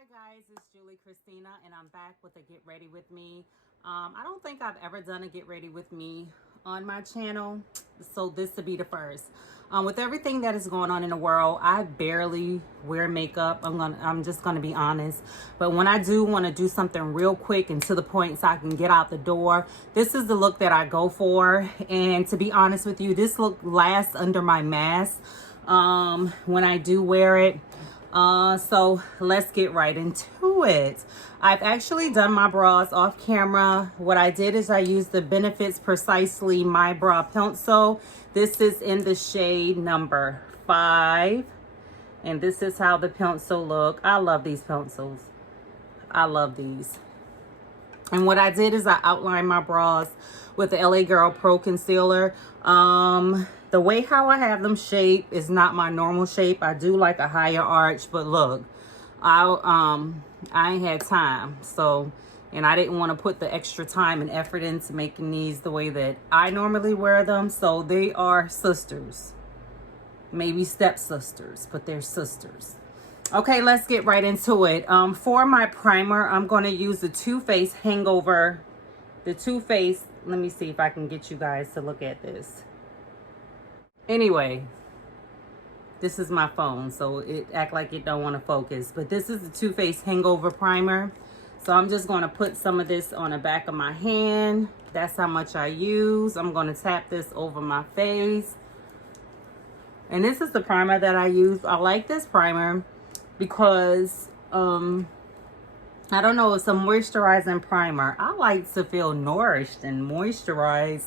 Hi guys, it's Christina, and I'm back with a get ready with me. I don't think I've ever done a get ready with me on my channel, so this to be the first. With everything that is going on in the world, I barely wear makeup. I'm just gonna be honest. But when I do want to do something real quick and to the point so I can get out the door, this is the look that I go for. And to be honest with you, this look lasts under my mask when I do wear it. So let's get right into it. I've actually done my brows off camera. What I did is I used the Benefits Precisely My Brow Pencil. This is in the shade number 5. And this is how the pencil look. I love these pencils. I love these. And what I did is I outlined my brows with the LA Girl Pro Concealer. The way how I have them shaped is not my normal shape. I do like a higher arch, but look, I ain't had time. So, and I didn't want to put the extra time and effort into making these the way that I normally wear them. So they are sisters. Maybe stepsisters, but they're sisters. Okay, let's get right into it. For my primer, I'm going to use the Too Faced Hangover. The Too Faced, let me see if I can get you guys to look at this. Anyway, this is my phone, so it act like it don't want to focus. But this is the Too Faced Hangover Primer. So I'm just going to put some of this on the back of my hand. That's how much I use. I'm going to tap this over my face. And this is the primer that I use. I like this primer because I don't know, it's a moisturizing primer. I like to feel nourished and moisturized,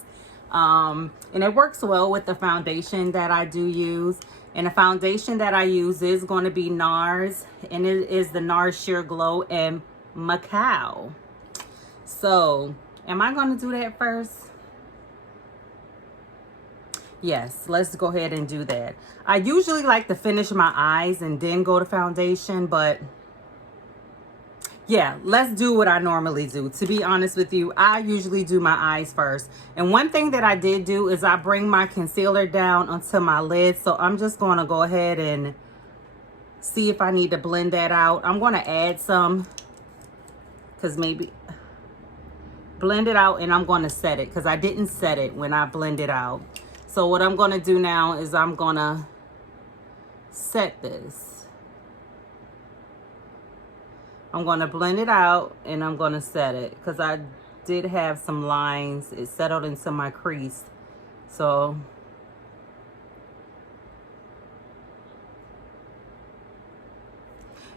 and it works well with the foundation that I do use. And the foundation that I use is going to be NARS, and it is the NARS Sheer Glow and Macau. So am I going to do that first? Yes, let's go ahead and do that. I usually like to finish my eyes and then go to foundation, but yeah, let's do what I normally do. To be honest with you, I usually do my eyes first. And one thing that I did do is I bring my concealer down onto my lid. So I'm just going to go ahead and see if I need to blend that out. I'm going to add some because maybe blend it out, and I'm going to set it because I didn't set it when I blended out. So what I'm going to do now is I'm going to set this. I'm going to blend it out and I'm going to set it because I did have some lines. It settled into my crease. So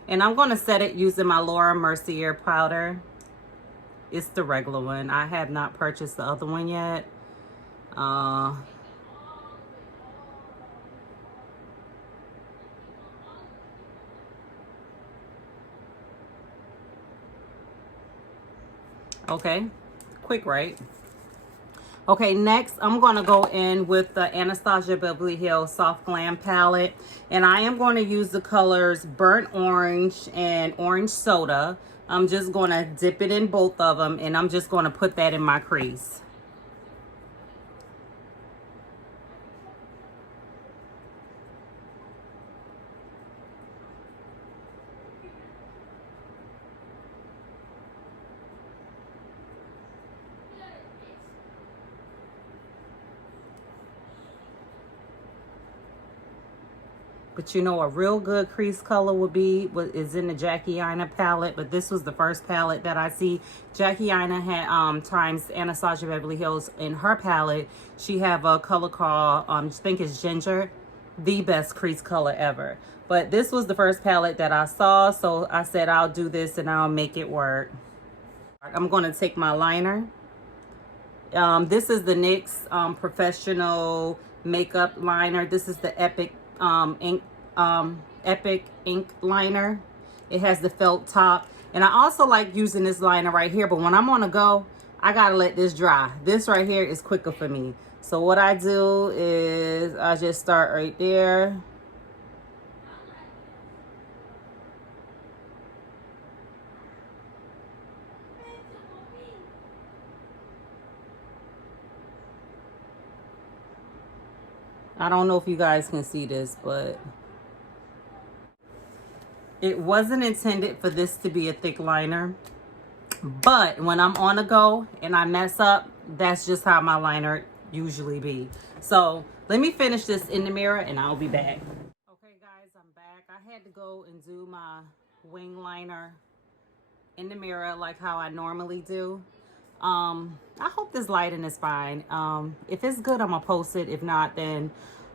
and I'm going to set it using my Laura Mercier powder. It's the regular one. I have not purchased the other one yet. Okay, quick, right? Okay, next I'm going to go in with the Anastasia Beverly Hills Soft Glam palette. And I am going to use the colors Burnt Orange and Orange Soda. I'm just going to dip it in both of them, and I'm just going to put that in my crease. But you know, a real good crease color would be what is in the Jackie Aina palette. But this was the first palette that I see. Jackie Aina had times Anastasia Beverly Hills in her palette. She have a color called I think it's Ginger, the best crease color ever. But this was the first palette that I saw, so I said I'll do this and I'll make it work. I'm going to take my liner. This is the NYX Professional Makeup Liner. This is the Epic Epic ink liner. It has the felt top, and I also like using this liner right here, but when I'm on the go, I gotta let this dry. This right here is quicker for me. So what I do is I just start right there. I don't know if you guys can see this, but It wasn't intended for this to be a thick liner, but when I'm on a go and I mess up, that's just how my liner usually be. So let me finish this in the mirror and I'll be back. Okay guys, I'm back. I had to go and do my wing liner in the mirror like how I normally do. I hope this lighting is fine. If it's good, I'm gonna post it. If not, then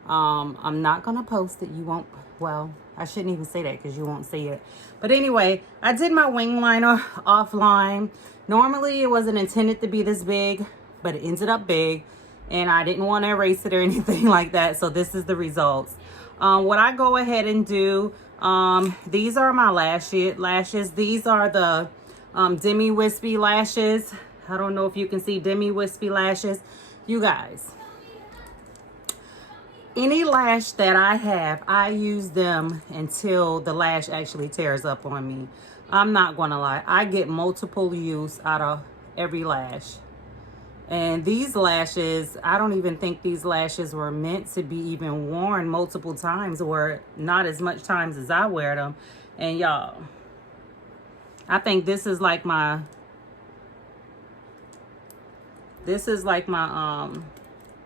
I'm not gonna post it. You won't, well, I shouldn't even say that because you won't see it. But anyway, I did my wing liner offline. Normally it wasn't intended to be this big, but it ended up big and I didn't want to erase it or anything like that. So this is the results. What I go ahead and do, these are my lashes. These are the demi wispy lashes. I don't know if you can see demi wispy lashes. You guys, any lash that I have, I use them until the lash actually tears up on me. I'm not gonna lie, I get multiple use out of every lash. And these lashes, I don't even think these lashes were meant to be even worn multiple times, or not as much times as I wear them. And y'all, I think this is like my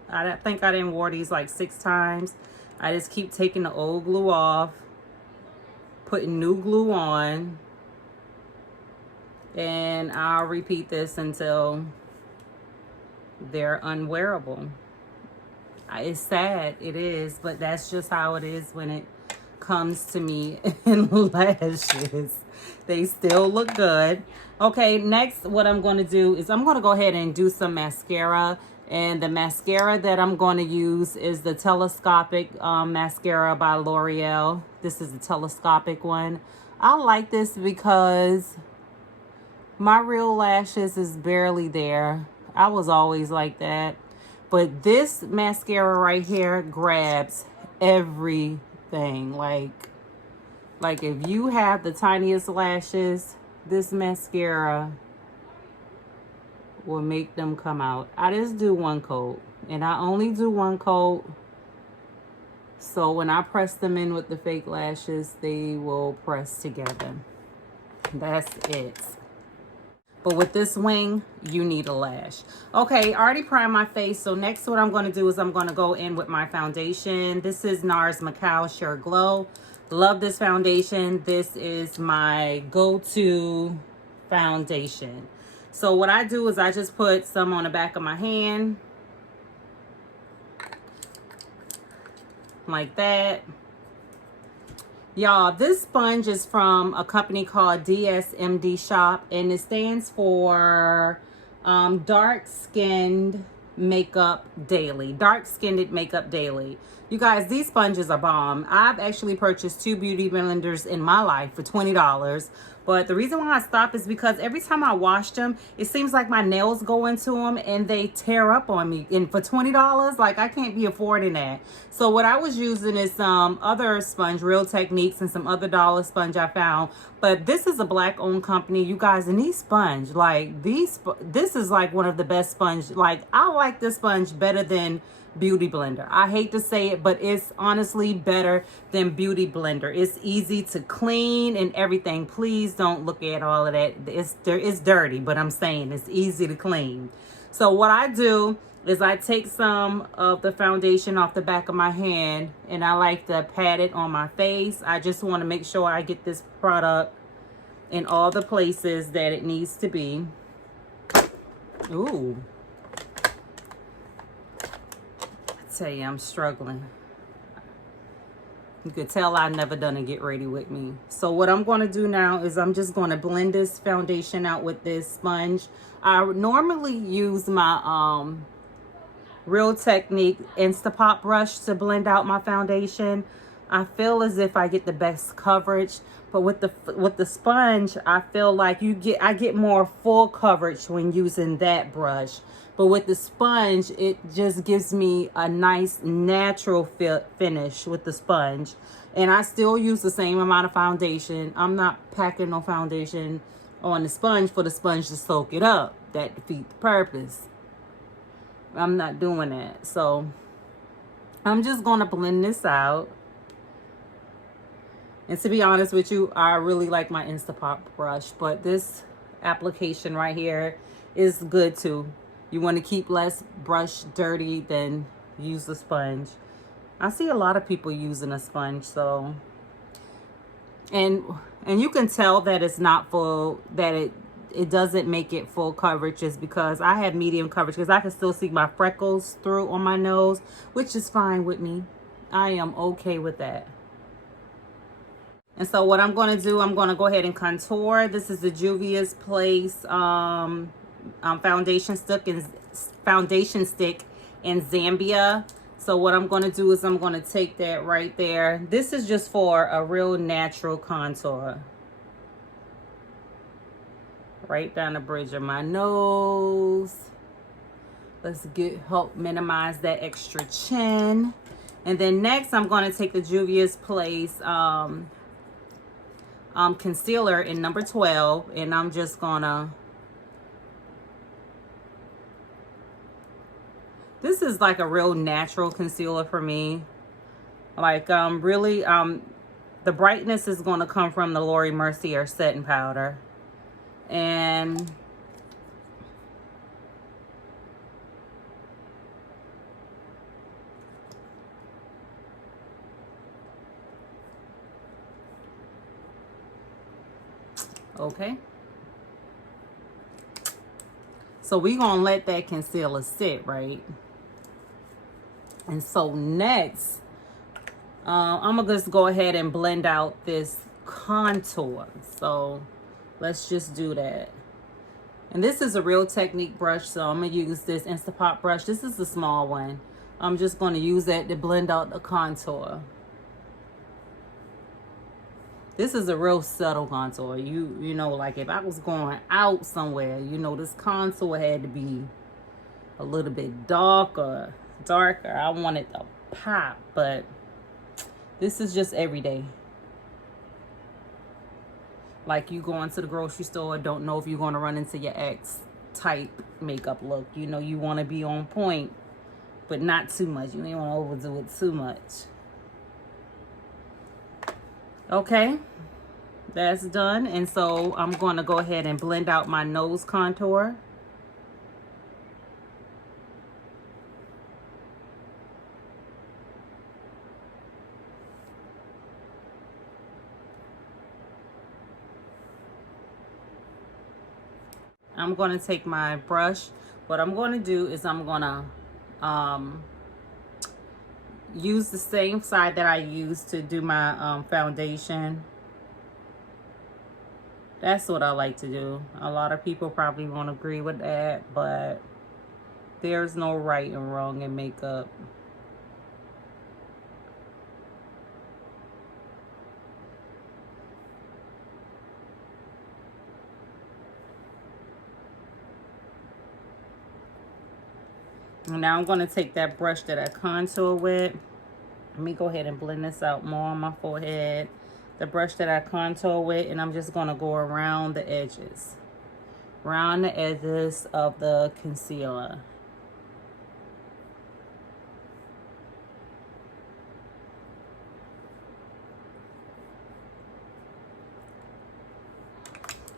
I think I didn't wear these like 6 times. I just keep taking the old glue off, putting new glue on, and I'll repeat this until they're unwearable. It's sad, it is, but that's just how it is when it comes to me in lashes. They still look good. Okay, next what I'm going to do is I'm going to go ahead and do some mascara. And the mascara that I'm going to use is the telescopic mascara by L'Oreal. This is the telescopic one. I like this because my real lashes is barely there. I was always like that. But this mascara right here grabs everything. Like if you have the tiniest lashes, this mascara will make them come out. I just do one coat, and I only do one coat, so when I press them in with the fake lashes, they will press together. That's it. But with this wing, you need a lash. Okay, I already primed my face, so next what I'm going to do is I'm going to go in with my foundation. This is NARS Macao Sheer Glow. Love this foundation. This is my go-to foundation. So what I do is I just put some on the back of my hand, like that. Y'all, this sponge is from a company called DSMD Shop, and it stands for Dark Skinned Makeup Daily. Dark Skinned Makeup Daily. You guys, these sponges are bomb. I've actually purchased 2 beauty blenders in my life for $20. But the reason why I stopped is because every time I wash them, it seems like my nails go into them and they tear up on me. And for $20, like, I can't be affording that. So what I was using is some other sponge, Real Techniques, and some other dollar sponge I found. But this is a black owned company, you guys, and these sponge, like this is like one of the best sponge. Like, I like this sponge better than Beauty Blender. I hate to say it, but it's honestly better than Beauty Blender. It's easy to clean and everything. Please don't look at all of that. It's dirty, but I'm saying it's easy to clean. So what I do is I take some of the foundation off the back of my hand and I like to pat it on my face. I just want to make sure I get this product in all the places that it needs to be. Ooh. Tell you, I'm struggling. You could tell I've never done a get ready with me. So what I'm going to do now is I'm just going to blend this foundation out with this sponge. I normally use my Real Technique Instapot brush to blend out my foundation. I feel as if I get the best coverage, but with the sponge, I feel like I get more full coverage when using that brush. But with the sponge, it just gives me a nice natural finish with the sponge. And I still use the same amount of foundation. I'm not packing no foundation on the sponge for the sponge to soak it up. That defeats the purpose. I'm not doing that. So I'm just going to blend this out. And to be honest with you, I really like my Instapot brush, but this application right here is good too. You want to keep less brush dirty, then use the sponge. I see a lot of people using a sponge, so and you can tell that it's not full, that it doesn't make it full coverage, is because I have medium coverage, because I can still see my freckles through on my nose, which is fine with me. I am okay with that. And so what I'm going to do, I'm going to go ahead and contour. This is the Juvias Place foundation stick in Zambia. So what I'm going to do is I'm going to take that right there. This is just for a real natural contour. Right down the bridge of my nose. Let's help minimize that extra chin. And then next I'm going to take the Juvias Place concealer in number 12, and I'm just gonna, this is like a real natural concealer for me. Like really the brightness is going to come from the Mercier setting powder. And okay, so we're gonna let that concealer sit, right? And so next I'm gonna just go ahead and blend out this contour. So let's just do that. And this is a Real Technique brush, so I'm gonna use this Instapot brush. This is the small one. I'm just gonna use that to blend out the contour. This is a real subtle contour. You know, like if I was going out somewhere, you know, this contour had to be a little bit darker. I want it to pop, but this is just everyday. Like you going to the grocery store, don't know if you're going to run into your ex type makeup look. You know, you want to be on point, but not too much. You don't want to overdo it too much. Okay, that's done. And so I'm going to go ahead and blend out my nose contour. I'm going to take my brush. What I'm going to do is I'm going to use the same side that I used to do my foundation. That's what I like to do. A lot of people probably won't agree with that, but there's no right and wrong in makeup. And now I'm going to take that brush that I contour with. Let me go ahead and blend this out more on my forehead. The brush that I contour with, and I'm just going to go around the edges. Around the edges of the concealer.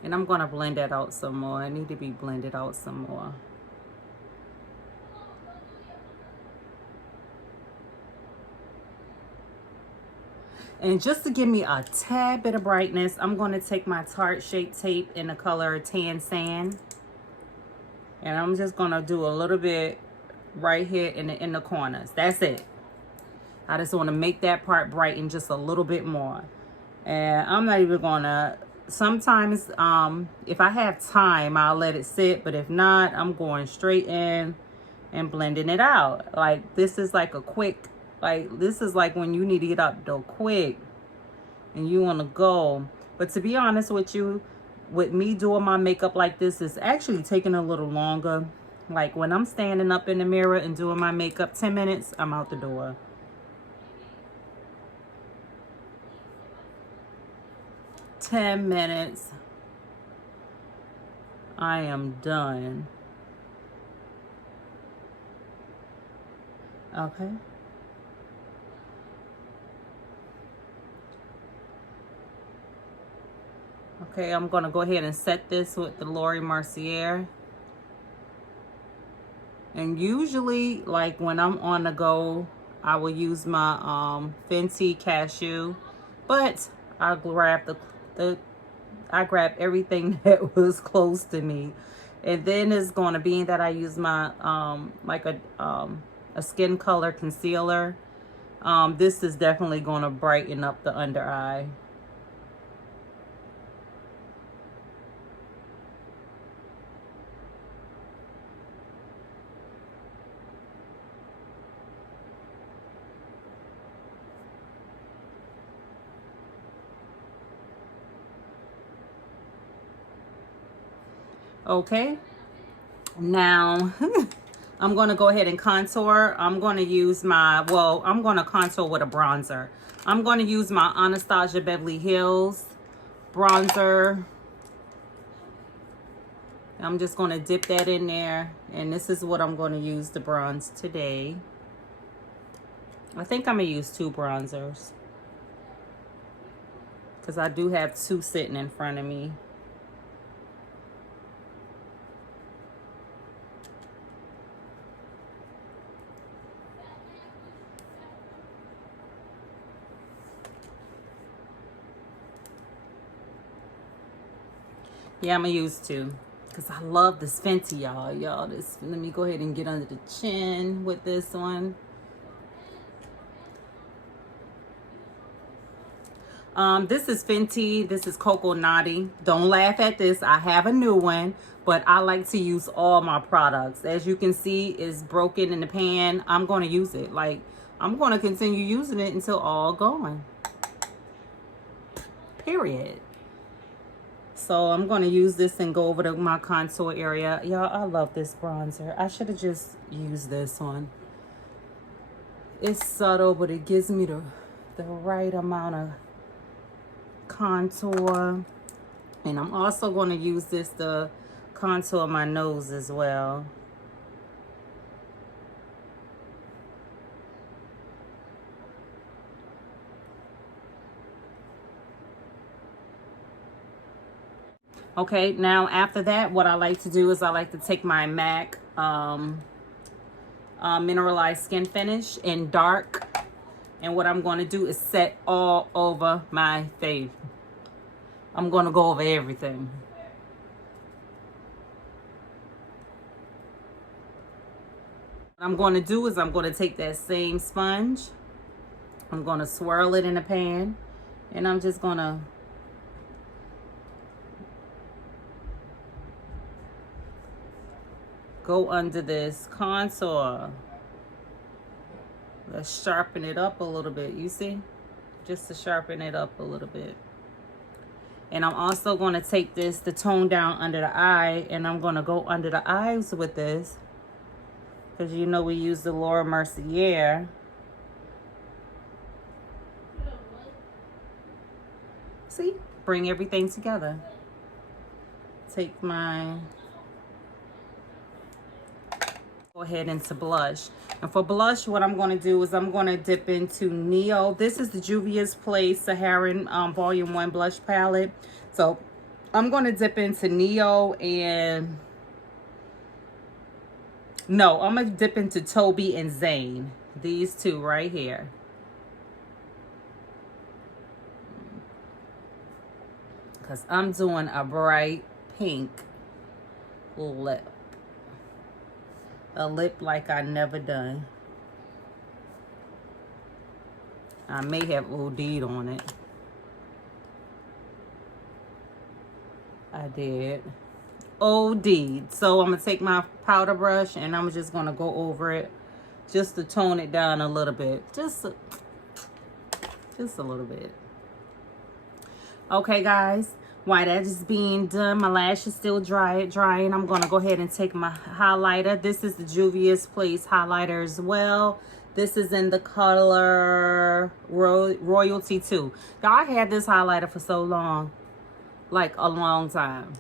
And I'm going to blend that out some more. I need to be blended out some more. And just to give me a tad bit of brightness, I'm going to take my Tarte Shape Tape in the color Tan Sand. And I'm just going to do a little bit right here in the corners. That's it. I just want to make that part brighten just a little bit more. And I'm not even going to, sometimes if I have time, I'll let it sit. But if not, I'm going straight in and blending it out. Like this is like a quick, like this is like when you need to get up though quick and you want to go. But to be honest with you, with me doing my makeup like this, is actually taking a little longer. Like when I'm standing up in the mirror and doing my makeup, 10 minutes, I'm out the door. Ten minutes, I am done. Okay. Okay, I'm gonna go ahead and set this with the Mercier. And usually, like when I'm on the go, I will use my Fenty Cashew, but I grabbed I grabbed everything that was close to me. And then it's going to be that I use my like a skin color concealer. This is definitely going to brighten up the under eye. Okay, now I'm going to go ahead and contour. I'm going to use my, well, I'm going to contour with a bronzer. I'm going to use my Anastasia Beverly Hills bronzer. I'm just going to dip that in there. And this is what I'm going to use to bronze today. I think I'm going to use 2 bronzers, because I do have 2 sitting in front of me. Yeah, I'm gonna use 2 because I love this Fenty, y'all. This, let me go ahead and get under the chin with this one. This is Fenty. This is Coco Mommy. Don't laugh at this. I have a new one, but I like to use all my products. As you can see, it's broken in the pan. I'm going to use it. Like, I'm going to continue using it until all gone. Period. So I'm going to use this and go over to my contour area. Y'all, I love this bronzer. I should have just used this one. It's subtle, but it gives me the right amount of contour. And I'm also going to use this to contour my nose as well. Okay, now after that, what I like to do is I like to take my MAC mineralized skin finish in dark, and what I'm going to do is set all over my face. I'm going to go over everything. What I'm going to do is I'm going to take that same sponge, I'm going to swirl it in a pan, and I'm just going to go under this contour. Let's sharpen it up a little bit, you see? Just to sharpen it up a little bit. And I'm also going to take this to tone down under the eye, and I'm going to go under the eyes with this, because you know we use the Mercier. See? Bring everything together. Take my... Go ahead into blush. And for blush, what I'm going to do is I'm going to dip into Neo. This is the Juvias Place Saharan Volume 1 blush palette. So I'm going to dip into Neo and... No, I'm going to dip into Toby and Zane. These 2 right here. Because I'm doing a bright pink lip. A lip like I never done. I may have OD'd on it. I did. OD'd. So I'm going to take my powder brush and I'm just going to go over it just to tone it down a little bit. Just a little bit. Okay, guys. While that is being done, my lash is still drying. I'm going to go ahead and take my highlighter. This is the Juvias Place highlighter as well. This is in the color Royalty 2. Y'all, I had this highlighter for so long. Like a long time.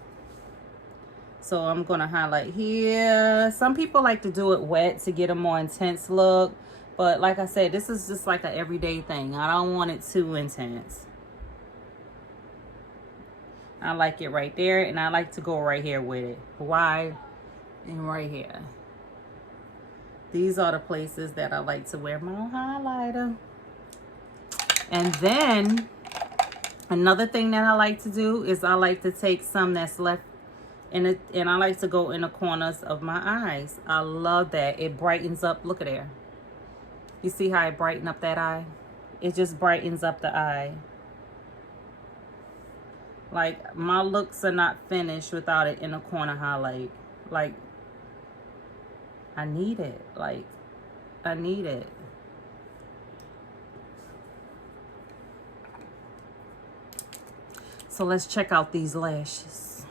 So I'm going to highlight here. Some people like to do it wet to get a more intense look. But like I said, this is just like an everyday thing. I don't want it too intense. I like it right there, and I like to go right here with it. Why? And right here. These are the places that I like to wear my highlighter. And then another thing that I like to do is I like to take some that's left in it, and I like to go in the corners of my eyes. I love that. It brightens up. Look at there. You see how it brighten up that eye? It just brightens up the eye. Like, my looks are not finished without an inner corner highlight. Like, I need it. Like, I need it. So let's check out these lashes.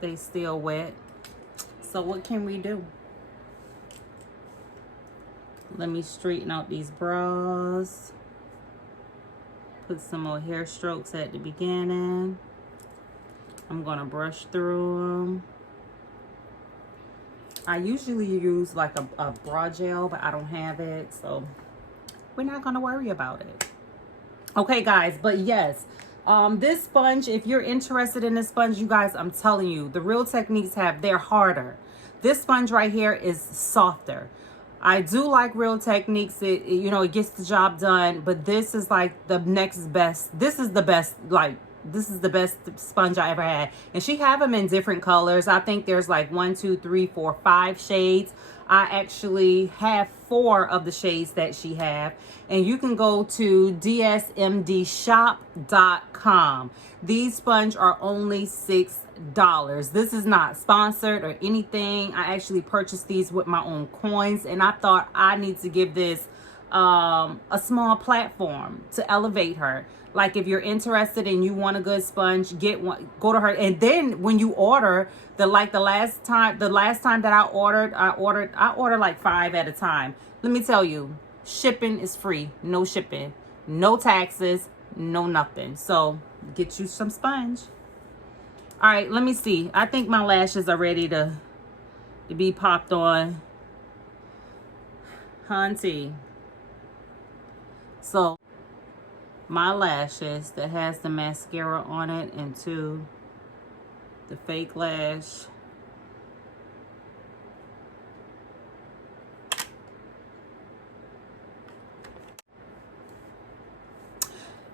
They still wet. So what can we do? Let me straighten out these brows. Put some more hair strokes at the beginning. I'm gonna brush through them. I usually use like a brow gel, but I don't have it, so we're not gonna worry about it. Okay, guys, but yes, this sponge, if you're interested in this sponge, you guys, I'm telling you, the Real Techniques they're harder. This sponge right here is softer. I do like Real Techniques. It you know, it gets the job done, but this is like the next best. This is the best, like, this is the best sponge I ever had. And she have them in different colors. I think there's like 1, 2, 3, 4, 5 shades. I actually have 4 of the shades that she have. And you can go to DSMDshop.com. These sponge are only $6. This is not sponsored or anything. I actually purchased these with my own coins, and I thought I need to give this a small platform to elevate her. Like, if you're interested and you want a good sponge, get one, go to her. And then when you order, the last time that I ordered like 5 at a time. Let me tell you, shipping is free. No shipping, no taxes, no nothing. So get you some sponge. All right, let me see. I think my lashes are ready to be popped on. Hunty. So my lashes that has the mascara on it, and 2, the fake lash.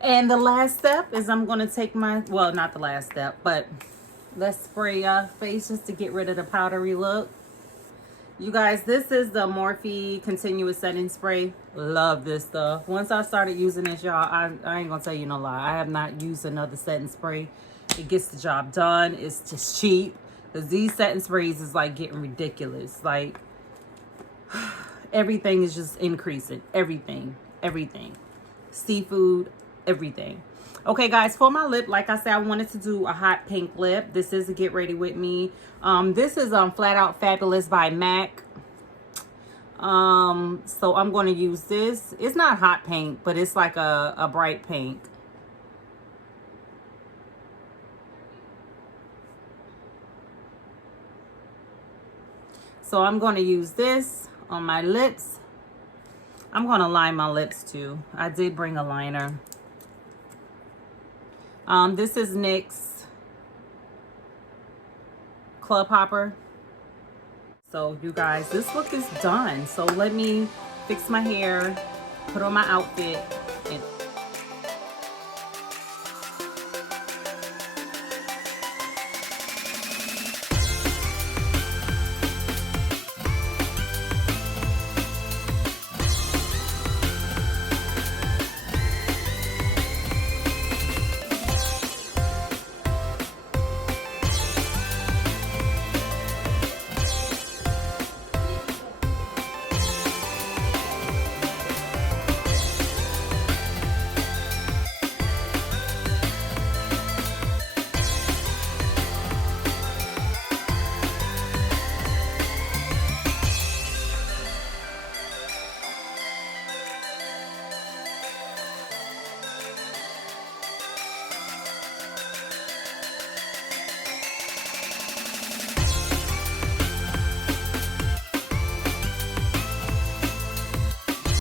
And the last step is I'm going to take my, well, not the last step, but let's spray your face just to get rid of the powdery look. You guys, this is the Morphe Continuous Setting Spray. Love this stuff. Once I started using this, y'all, I ain't gonna tell you no lie. I have not used another setting spray. It gets the job done. It's just cheap. Because these setting sprays is like getting ridiculous. Like, everything is just increasing. Everything. Seafood, everything. Okay, guys, for my lip, like I said, I wanted to do a hot pink lip. This is a Get Ready With Me. This is Flat Out Fabulous by MAC. So I'm going to use this. It's not hot pink, but it's like a bright pink. So I'm going to use this on my lips. I'm going to line my lips too. I did bring a liner. This is NYX Club Hopper. So you guys, this look is done. So let me fix my hair, put on my outfit,